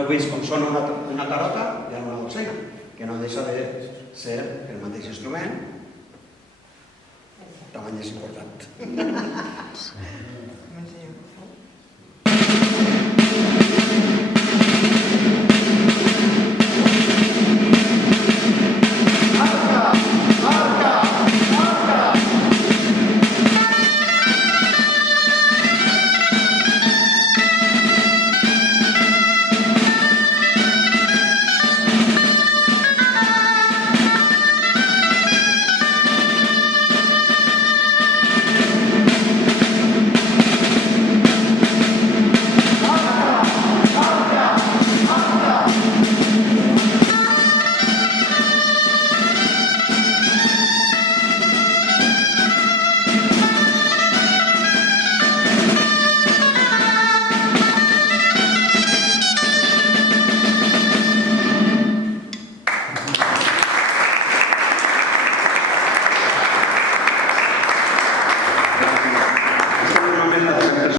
no heu vist com sona una tarota i una dolcena, que no deixa de ser el mateix instrument, tamany és important.